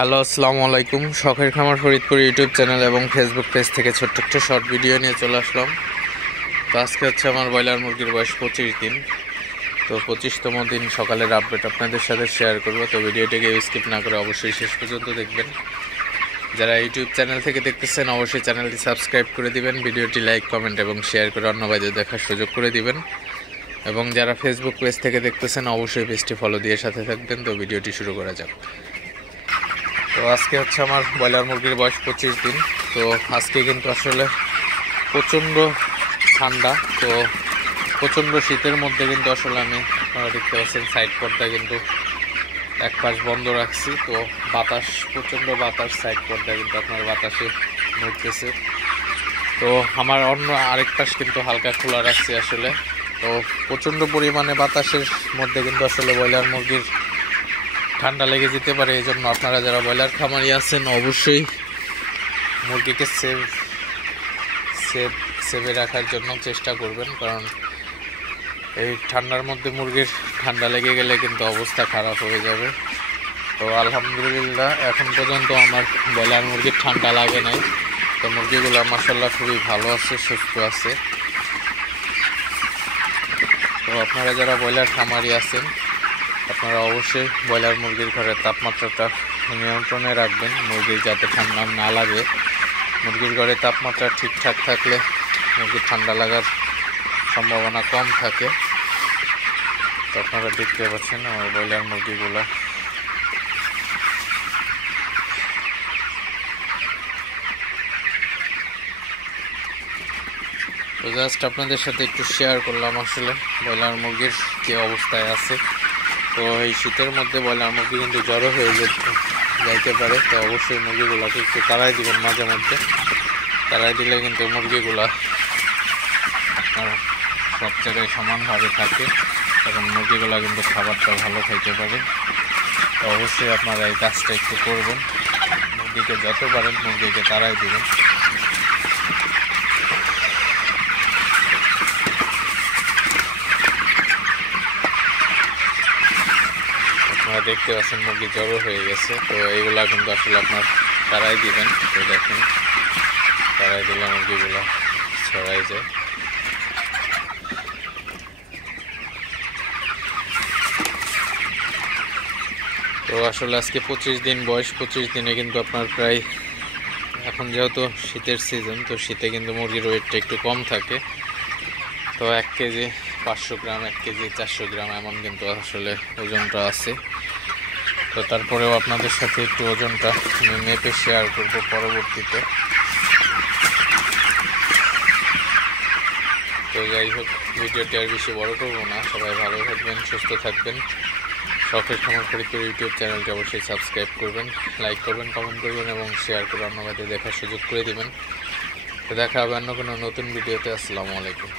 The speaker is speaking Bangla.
হ্যালো, আসসালামু আলাইকুম। শখের খামার ফরিদপুর ইউটিউব চ্যানেল এবং ফেসবুক পেজ থেকে ছোট্ট একটা শর্ট ভিডিও নিয়ে চলে আসলাম। তো আজকে হচ্ছে আমার ব্রয়লার মুরগির বয়স 25 দিন। তো 25তম দিন সকালের আপডেট আপনাদের সাথে শেয়ার করব। তো ভিডিওটিকে স্কিপ না করে অবশ্যই শেষ পর্যন্ত দেখবেন। যারা ইউটিউব চ্যানেল থেকে দেখতেছেন অবশ্যই চ্যানেলটি সাবস্ক্রাইব করে দিবেন, ভিডিওটি লাইক, কমেন্ট এবং শেয়ার করে অন্য ভাইদের দেখার সুযোগ করে দিবেন। এবং যারা ফেসবুক পেজ থেকে দেখতেছেন অবশ্যই পেজটি ফলো দিয়ে সাথে থাকবেন। তো ভিডিওটি শুরু করা যাক। তো আজকে হচ্ছে আমার ব্রয়লার মুরগির বয়স 25 দিন। তো আজকে কিন্তু আসলে প্রচণ্ড ঠান্ডা, তো প্রচণ্ড শীতের মধ্যে কিন্তু আসলে আমি আপনারা দেখতে পাচ্ছেন সাইড পর্দা কিন্তু এক পাশ বন্ধ রাখছি। তো বাতাস, প্রচণ্ড বাতাস, সাইড পর্দা কিন্তু আপনার বাতাসে নড়তেছে। তো আমার অন্য আরেক পাশ কিন্তু হালকা খোলা রাখছি আসলে। তো প্রচণ্ড পরিমাণে বাতাসের মধ্যে কিন্তু আসলে ব্রয়লার মুরগির ঠান্ডা লেগে যেতে পারে। এই জন্য আপনারা যারা ব্রয়লার খামারি আছেন অবশ্যই মুরগিকে সেভে রাখার জন্য চেষ্টা করবেন, কারণ এই ঠান্ডার মধ্যে মুরগির ঠান্ডা লেগে গেলে কিন্তু অবস্থা খারাপ হয়ে যাবে। তো আলহামদুলিল্লাহ এখন পর্যন্ত আমার ব্রয়লার মুরগির ঠান্ডা লাগে নাই। তো মুরগিগুলো মাশাআল্লাহ খুবই ভালো আছে, সুস্থ আছে। তো আপনারা যারা ব্রয়লার খামারি আছেন আপনারা অবশ্যই ব্রয়লার মুরগির ঘরের তাপমাত্রাটা নিয়ন্ত্রণে রাখবেন, মুরগির যাতে ঠান্ডা না লাগে। মুরগির ঘরে তাপমাত্রা ঠিকঠাক থাকলে মুরগির ঠান্ডা লাগার সম্ভাবনা কম থাকে। তো আপনারা দেখতে পাচ্ছেন আমার ব্রয়লার মুরগিগুলো তো জাস্ট আপনাদের সাথে একটু শেয়ার করলাম আসলে ব্রয়লার মুরগির কী অবস্থায় আছে। তো এই শীতের মধ্যে ব্রয়লার মুরগি কিন্তু জ্বরও হয়ে যাইতে পারে। তো অবশ্যই মুরগিগুলোকে একটু তাড়াই দিবেন, মাঝে মধ্যে তাড়াই দিলে কিন্তু মুরগিগুলা সব জায়গায় সমানভাবে থাকে এবং মুরগিগুলা কিন্তু খাবারটা ভালো খাইতে পারে। তো অবশ্যই আপনারা এই কাজটা একটু করবেন, মুরগিকে যত পারেন মুরগিকে তাড়াই দিবেন। আপনারা দেখতে পাচ্ছেন মুরগি জ্বর হয়ে গেছে। তো এইগুলা কিন্তু আসলে আপনার তাড়াই দিবেন। তো দেখুন তাড়াই দিলে মুরগিগুলো ছড়াই যায়। তো আসলে আজকে 25 দিন বয়স, 25 দিনে কিন্তু আপনার প্রায়, এখন যেহেতু শীতের সিজন তো শীতে কিন্তু মুরগির ওয়েটটা একটু কম থাকে। তো 1 কেজি 500 গ্রাম, 1 কেজি 400 গ্রাম এমন কিন্তু আসলে ওজনটা আছে। তো তারপরেও আপনাদের সাথে একটু ওজনটা মেপে শেয়ার করব পরবর্তীতে। তো যাই হোক, ভিডিওটি আর বেশি বড় করবো না। সবাই ভালো থাকবেন, সুস্থ থাকবেন। শখের খামার ফরিদপুর ইউটিউব চ্যানেলটি অবশ্যই সাবস্ক্রাইব করবেন, লাইক করবেন, কমেন্ট করবেন এবং শেয়ার করে অন্যদের দেখার সুযোগ করে দেবেন। তো দেখা হবে অন্য কোনো নতুন ভিডিওতে। আসসালামু আলাইকুম।